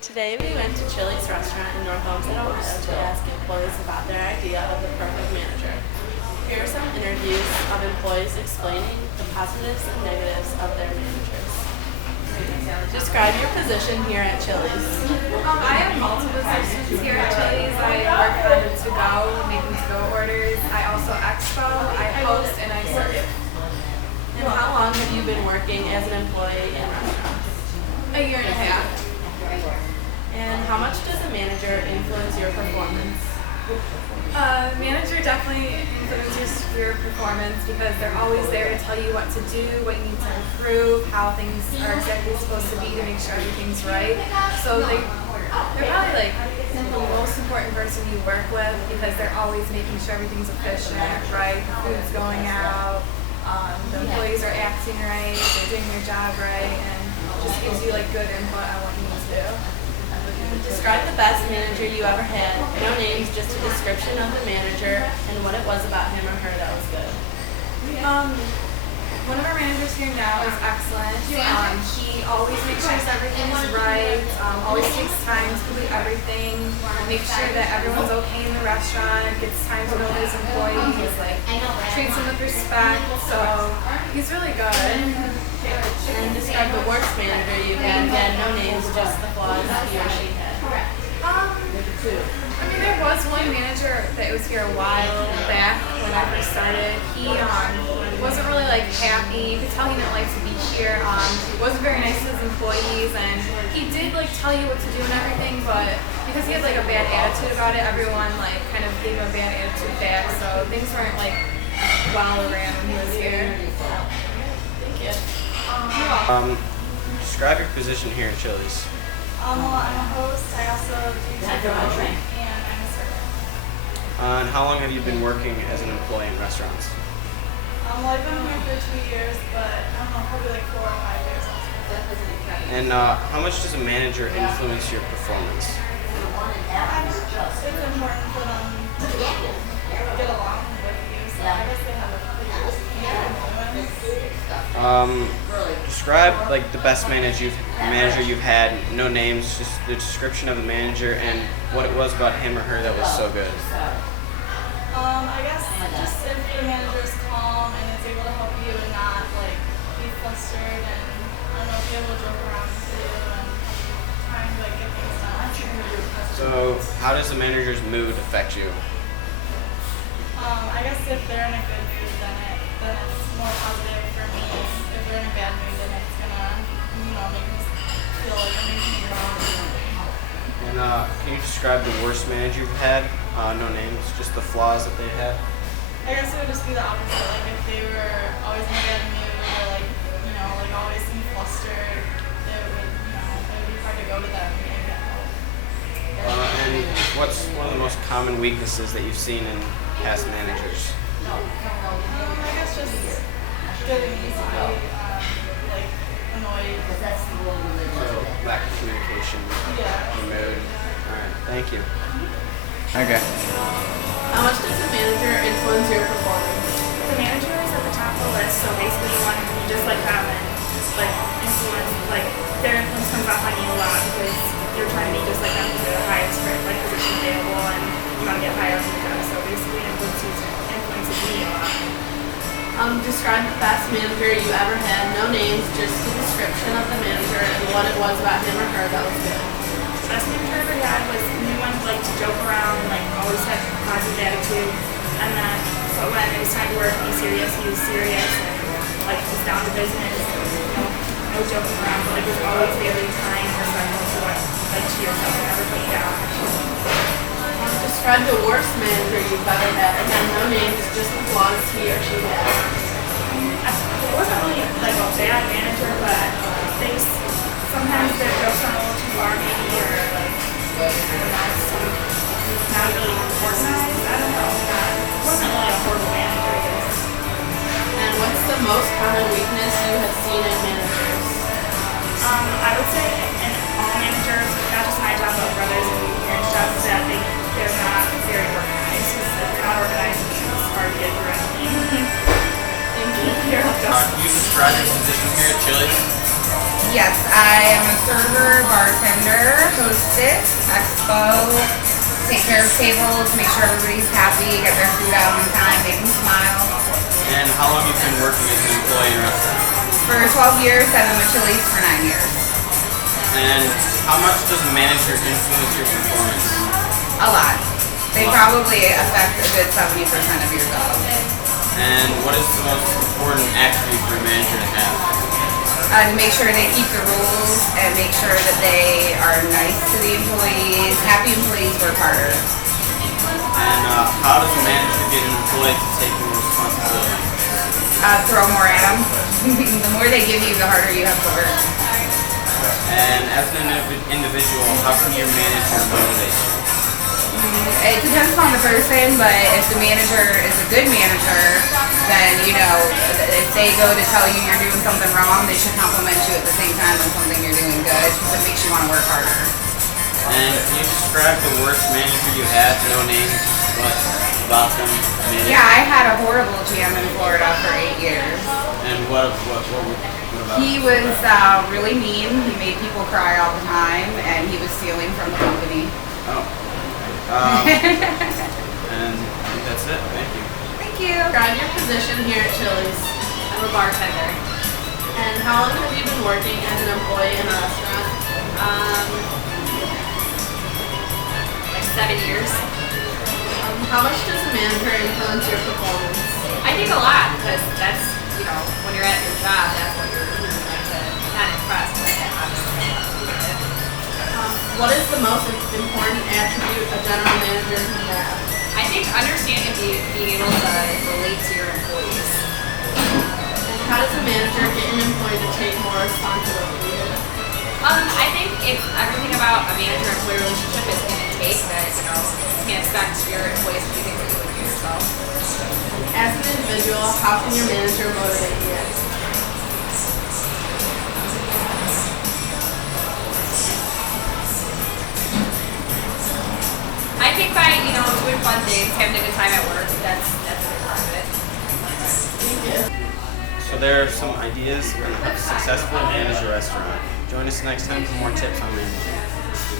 Today we went to Chili's restaurant in North Homestead, Ohio to ask employees about their idea of the perfect manager. Here are some interviews of employees explaining the positives and negatives of their managers. Describe your position here at Chili's. I have multiple positions here at Chili's. I work on the to-go, making to-go orders. I also expo, I host, and I serve. And how long have you been working as an employee in restaurants? A year and a half. And how much does a manager influence your performance? Manager definitely influences your performance because they're always there to tell you what to do, what you need to improve, how things are exactly supposed to be to make sure everything's right. So they're probably like the most important person you work with because they're always making sure everything's efficient, right? The food's going out, the employees are acting right, they're doing their job right, and just gives you like good input on what you need to do. Describe the best manager you ever had. No names, just a description of the manager and what it was about him or her that was good. One of our managers here now is excellent. He always makes sure everything is right, always takes time to complete everything, makes sure that everyone's okay in the restaurant, gets time to know his employees, like treats them with respect, so he's really good. And describe the worst manager you've had. Again, no names, just the flaws he or she had. There was one manager that was here a while back when I first started. He wasn't really like happy. You could tell he didn't like to be here. He wasn't very nice to his employees, and he did like tell you what to do and everything. But because he had like a bad attitude about it, everyone like kind of gave him a bad attitude back. So things weren't like well ran when he was here. Thank you. Describe your position here at Chili's. I'm a host. I also do technology, and I'm a server. And how long have you been working as an employee in restaurants? I've been here for 2 years, but I don't know, probably like 4 or 5 years also. And how much does a manager influence your performance? It's important for them to get along with you, so I guess they have a pretty good influence. Describe like the best manager you've had. No names, just the description of the manager and what it was about him or her that was so good. I guess just if the manager is calm and is able to help you and not like be flustered and I don't know, be able to joke around with you and try and like get things done. So how does the manager's mood affect you? I guess if they're in a good mood, then it's more positive for me. If they're in a bad mood, then it's gonna, make me feel like I'm making it wrong. And can you describe the worst manager you've had? No names, just the flaws that they had. I guess it would just be the opposite. Like if they were always in a bad mood or like always seem flustered, it would be hard to go to them and get help. And what's one of the most common weaknesses that you've seen in past managers? I guess just getting easily annoyed. So lack of communication, Yeah. mood. All right, thank you. Okay. How much does the manager influence your performance? The manager is at the top of the list, so basically you want to be just like them and like influence, like their influence comes off on you a lot because you're trying to be just like them because they're the highest like position available and you want to get higher up in the job. So basically it influences me a lot. Describe the best manager you ever had. No names, just a description of the manager and what it was about him or her that was good. The best manager I ever had was new one liked to joke around and like always had a positive attitude. And then so when it was time to work, be serious, he was serious and like just down to business. No joking around, but like was always very kind and respectful to to yourself and never put you down. Describe the worst manager you've ever had. Again, no names, just the flaws he or she had. It wasn't really like a bad manager, but things sometimes their jokes are a little too far maybe or like I don't know, not really organized. I don't know. It wasn't really a horrible manager, I guess. And what's the most common weakness you have seen in managers? I would say in all managers, not just my job, but brothers and parents' jobs, is that they're not very organized. Because if you're not organized, it's hard to get through anything. Thank you. You're welcome. Can you describe your position here at Chili's? Yes, I am a server, bartender, hostess, expo, take care of tables, make sure everybody's happy, get their food out on time, make them smile. And how long have you been working as an employee in a restaurant? For 12 years, I've been with Chili's for 9 years. And how much does a manager influence your performance? A lot. They probably affect a good 70% of your job. And what is the most important attribute for a manager to have? To make sure they keep the rules and make sure that they are nice to the employees. Happy employees work harder. And how does a manager get an employee to take more responsibility? Throw more at them. The more they give you, the harder you have to work. And as an individual, how can your manager motivate you? It depends on the person, but if the manager is a good manager, then, you know, if they go to tell you you're doing something wrong, they should compliment you at the same time when something you're doing good, because it makes you want to work harder. And can you describe the worst manager you had? No names, but about them. Yeah, I had a horrible GM in Florida for 8 years. And what about? He was really mean. He made people cry all the time, and he was stealing from the company. Oh. And I think that's it. Thank you. Thank you. Describe your position here at Chili's. I'm a bartender. And how long have you been working as an employee in a restaurant? Like 7 years. How much does a manager influence your performance? I think a lot because that's, you know, when you're at your job, that's what you're like to not impress, but obviously. What is the most important attribute a general manager can have? I think understanding being able to relate to your employees. And how does a manager get an employee to take more responsibility? I think it's everything about a manager-employee relationship is give and take. That, you know, you can't expect your employees to do things that you would do yourself. As an individual, how can your manager motivate you? I think by, you know, doing fun things, having a good time at work, that's a big part of it. Thank you. So there are some ideas on how to successfully manage a restaurant. Join us next time for more tips on managing.